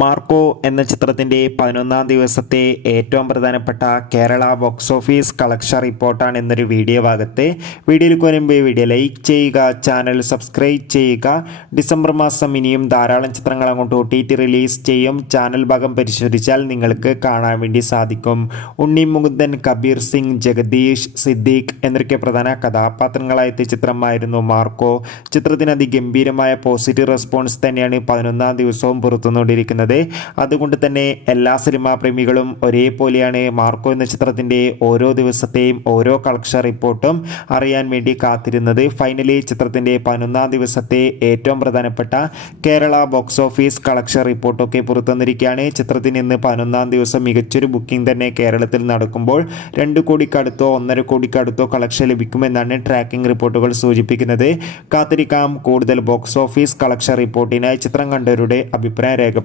Marco എന്ന ചിത്രത്തിൻ്റെ 11-ാം ദിവസത്തെ ഏറ്റവും പ്രധാനപ്പെട്ട കേരള ബോക്സ് ഓഫീസ് കളക്ഷൻ റിപ്പോർട്ടാണ് എന്നൊരു വീഡിയോ ഭാഗത്ത്. വീഡിയോയിലേക്ക് വരുമ്പോൾ വീഡിയോ ലൈക്ക് ചെയ്യുക, ചാനൽ സബ്സ്ക്രൈബ് ചെയ്യുക. ഡിസംബർ മാസം ഇനിയും ധാരാളം ചിത്രങ്ങൾ അങ്ങോട്ട് OTT റിലീസ് ചെയ്യും. ചാനൽ ഭാഗം പരിശോധിച്ചാൽ നിങ്ങൾക്ക് കാണാൻ വേണ്ടി സാധിക്കും. ഉണ്ണി മുകുന്ദൻ, കബീർ സിംഗ്, ജഗദീഷ്, സിദ്ദീഖ് എന്നൊക്കെ പ്രധാന കഥാപാത്രങ്ങളായെത്തിയ ചിത്രമായിരുന്നു മാർക്കോ. ചിത്രത്തിന് അതിഗംഭീരമായ പോസിറ്റീവ് റെസ്പോൺസ് തന്നെയാണ് 11-ാം ദിവസവും പുറത്തുകൊണ്ടിരിക്കുന്നത്. അതുകൊണ്ട് തന്നെ എല്ലാ സിനിമാ പ്രേമികളും ഒരേപോലെയാണ് മാർക്കോ എന്ന ചിത്രത്തിൻ്റെ ഓരോ ദിവസത്തെയും ഓരോ കളക്ഷൻ റിപ്പോർട്ടും അറിയാൻ വേണ്ടി കാത്തിരുന്നത്. ഫൈനലി ചിത്രത്തിൻ്റെ 11-ാം ദിവസത്തെ ഏറ്റവും പ്രധാനപ്പെട്ട കേരള ബോക്സ് ഓഫീസ് കളക്ഷൻ റിപ്പോർട്ടൊക്കെ പുറത്തുവന്നിരിക്കുകയാണ്. ചിത്രത്തിന് ഇന്ന് 11-ാം ദിവസം മികച്ചൊരു ബുക്കിംഗ് തന്നെ കേരളത്തിൽ നടക്കുമ്പോൾ 2 കോടിക്കടുത്തോ 1.5 കോടിക്കടുത്തോ കളക്ഷൻ ലഭിക്കുമെന്നാണ് ട്രാക്കിംഗ് റിപ്പോർട്ടുകൾ സൂചിപ്പിക്കുന്നത്. കാത്തിരിക്കാം കൂടുതൽ ബോക്സ് ഓഫീസ് കളക്ഷൻ റിപ്പോർട്ടിനായി. ചിത്രം കണ്ടവരുടെ അഭിപ്രായം രേഖപ്പെടുത്തും.